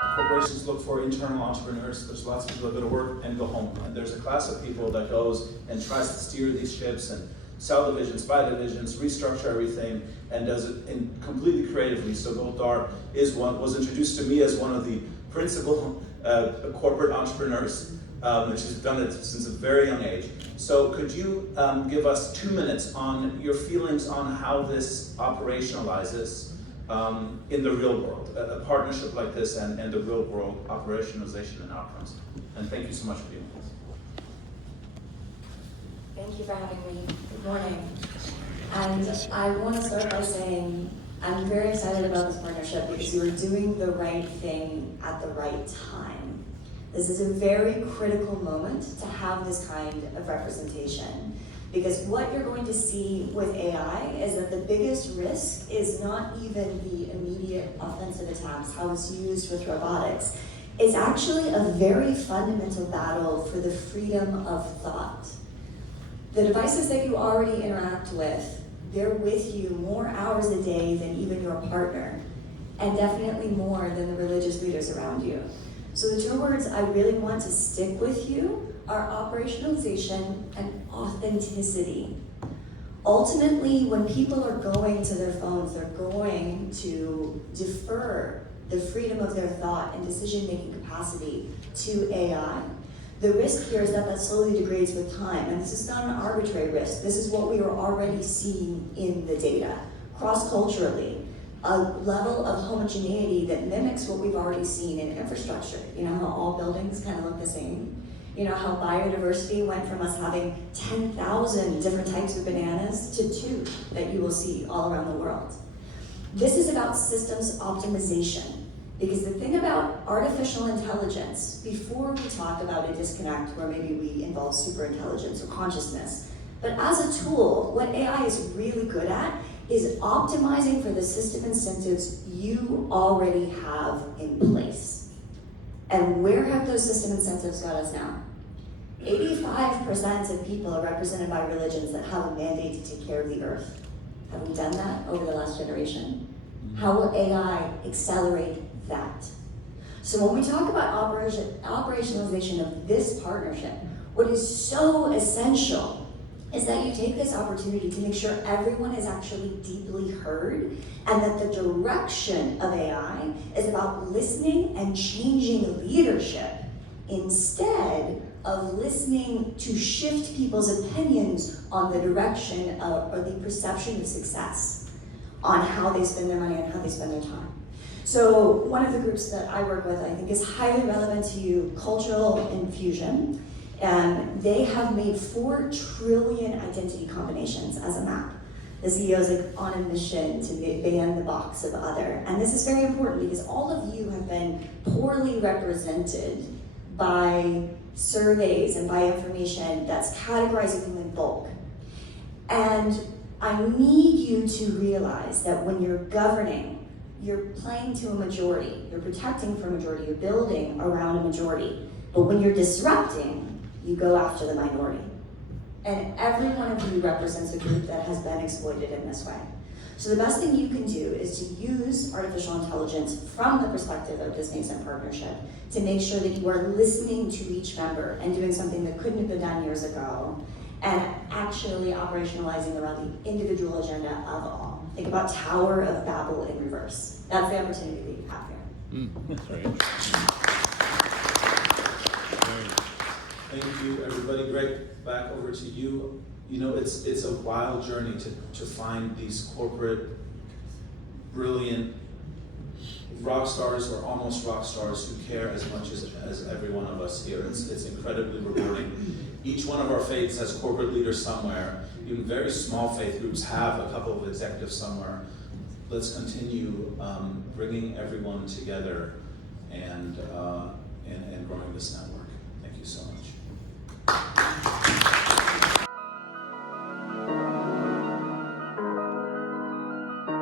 Corporations look for internal entrepreneurs. There's lots of people that go to work and go home. And there's a class of people that goes and tries to steer these ships and sell divisions, buy divisions, restructure everything, and does it completely creatively. So Bill Darr was introduced to me as one of the principal corporate entrepreneurs. She's done it since a very young age. So could you give us 2 minutes on your feelings on how this operationalizes in the real world, a partnership like this and the real world operationalization and outcomes? And thank you so much for being with us. Thank you for having me. Good morning. And I want to start by saying I'm very excited about this partnership because you are doing the right thing at the right time. This is a very critical moment to have this kind of representation, because what you're going to see with AI is that the biggest risk is not even the immediate offensive attacks, how it's used with robotics. It's actually a very fundamental battle for the freedom of thought. The devices that you already interact with, they're with you more hours a day than even your partner, and definitely more than the religious leaders around you. So the 2 words I really want to stick with you are operationalization and authenticity. Ultimately, when people are going to their phones, they're going to defer the freedom of their thought and decision-making capacity to AI. The risk here is that that slowly degrades with time, and this is not an arbitrary risk. This is what we are already seeing in the data, cross-culturally. A level of homogeneity that mimics what we've already seen in infrastructure. You know how all buildings kind of look the same? You know how biodiversity went from us having 10,000 different types of bananas to 2 that you will see all around the world. This is about systems optimization, because the thing about artificial intelligence, before we talk about a disconnect where maybe we involve superintelligence or consciousness, but as a tool, what AI is really good at is optimizing for the system incentives you already have in place. And where have those system incentives got us now? 85% of people are represented by religions that have a mandate to take care of the earth. Have we done that over the last generation? How will AI accelerate that? So when we talk about operationalization of this partnership, what is so essential is that you take this opportunity to make sure everyone is actually deeply heard, and that the direction of AI is about listening and changing leadership instead of listening to shift people's opinions on the direction of, or the perception of success, on how they spend their money and how they spend their time. So one of the groups that I work with, I think is highly relevant to you, Cultural Infusion. And they have made 4 trillion identity combinations as a map. The CEO is like on a mission to ban the box of other. And this is very important because all of you have been poorly represented by surveys and by information that's categorizing you in bulk. And I need you to realize that when you're governing, you're playing to a majority, you're protecting for a majority, you're building around a majority. But when you're disrupting, you go after the minority. And every one of you represents a group that has been exploited in this way. So the best thing you can do is to use artificial intelligence from the perspective of this nascent partnership to make sure that you are listening to each member and doing something that couldn't have been done years ago, and actually operationalizing around the individual agenda of all. Think about Tower of Babel in reverse. That's the opportunity that you have here. That's right. Thank you, everybody. Greg, back over to you. You know, it's a wild journey to find these corporate, brilliant rock stars or almost rock stars who care as much as every one of us here. It's incredibly rewarding. Each one of our faiths has corporate leaders somewhere. Even very small faith groups have a couple of executives somewhere. Let's continue bringing everyone together and growing this network. Thank you so much.